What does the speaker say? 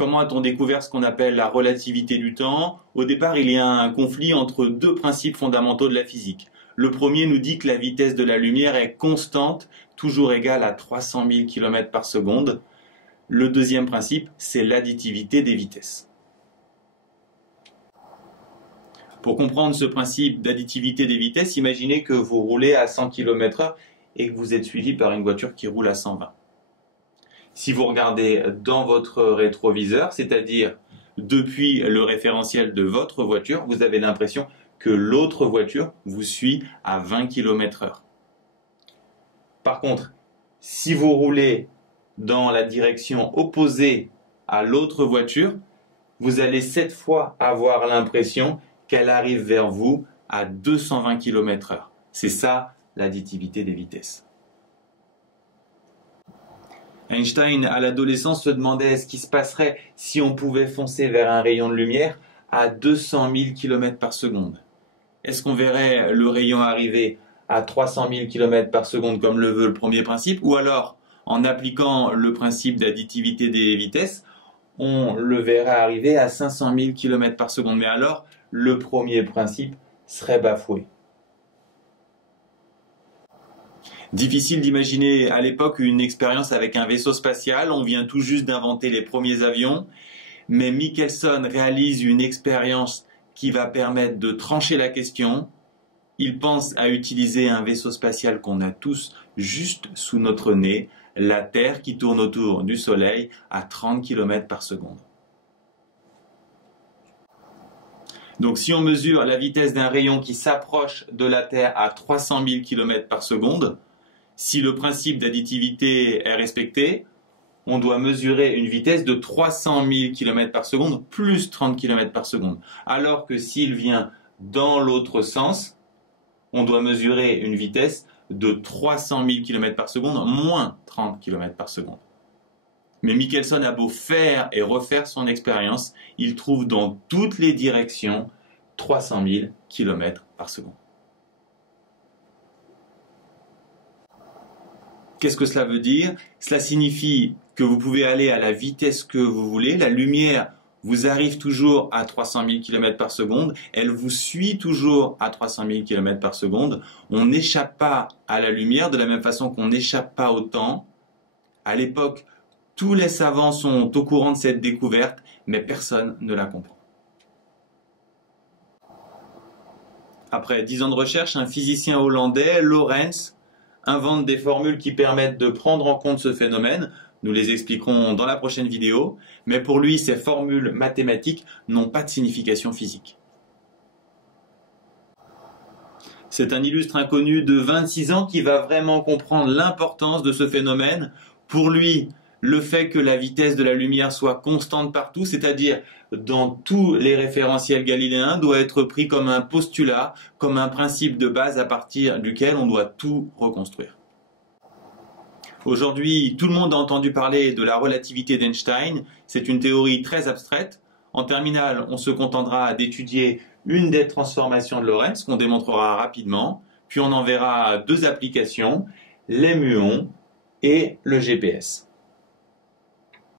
Comment a-t-on découvert ce qu'on appelle la relativité du temps? Au départ, il y a un conflit entre deux principes fondamentaux de la physique. Le premier nous dit que la vitesse de la lumière est constante, toujours égale à 300 000 km par seconde. Le deuxième principe, c'est l'additivité des vitesses. Pour comprendre ce principe d'additivité des vitesses, imaginez que vous roulez à 100 km/h et que vous êtes suivi par une voiture qui roule à 120. Si vous regardez dans votre rétroviseur, c'est-à-dire depuis le référentiel de votre voiture, vous avez l'impression que l'autre voiture vous suit à 20 km/h. Par contre, si vous roulez dans la direction opposée à l'autre voiture, vous allez cette fois avoir l'impression qu'elle arrive vers vous à 220 km/h. C'est ça l'additivité des vitesses. Einstein, à l'adolescence, se demandait ce qui se passerait si on pouvait foncer vers un rayon de lumière à 200 000 km par seconde. Est-ce qu'on verrait le rayon arriver à 300 000 km par seconde comme le veut le premier principe, ou alors, en appliquant le principe d'additivité des vitesses, on le verrait arriver à 500 000 km par seconde. Mais alors, le premier principe serait bafoué. Difficile d'imaginer à l'époque une expérience avec un vaisseau spatial, on vient tout juste d'inventer les premiers avions, mais Michelson réalise une expérience qui va permettre de trancher la question. Il pense à utiliser un vaisseau spatial qu'on a tous juste sous notre nez, la Terre qui tourne autour du Soleil à 30 km par seconde. Donc si on mesure la vitesse d'un rayon qui s'approche de la Terre à 300 000 km par seconde, si le principe d'additivité est respecté, on doit mesurer une vitesse de 300 000 km par seconde plus 30 km par seconde. Alors que s'il vient dans l'autre sens, on doit mesurer une vitesse de 300 000 km par seconde moins 30 km par seconde. Mais Michelson a beau faire et refaire son expérience, il trouve dans toutes les directions 300 000 km par seconde. Qu'est-ce que cela veut dire? Cela signifie que vous pouvez aller à la vitesse que vous voulez. La lumière vous arrive toujours à 300 000 km par seconde. Elle vous suit toujours à 300 000 km par seconde. On n'échappe pas à la lumière de la même façon qu'on n'échappe pas au temps. À l'époque, tous les savants sont au courant de cette découverte, mais personne ne la comprend. Après 10 ans de recherche, un physicien hollandais, Lorentz, invente des formules qui permettent de prendre en compte ce phénomène. Nous les expliquerons dans la prochaine vidéo, mais pour lui, ces formules mathématiques n'ont pas de signification physique. C'est un illustre inconnu de 26 ans qui va vraiment comprendre l'importance de ce phénomène. Pour lui, le fait que la vitesse de la lumière soit constante partout, c'est-à-dire dans tous les référentiels galiléens, doit être pris comme un postulat, comme un principe de base à partir duquel on doit tout reconstruire. Aujourd'hui, tout le monde a entendu parler de la relativité d'Einstein. C'est une théorie très abstraite. En terminale, on se contentera d'étudier une des transformations de Lorentz qu'on démontrera rapidement. Puis on en verra deux applications, les muons et le GPS.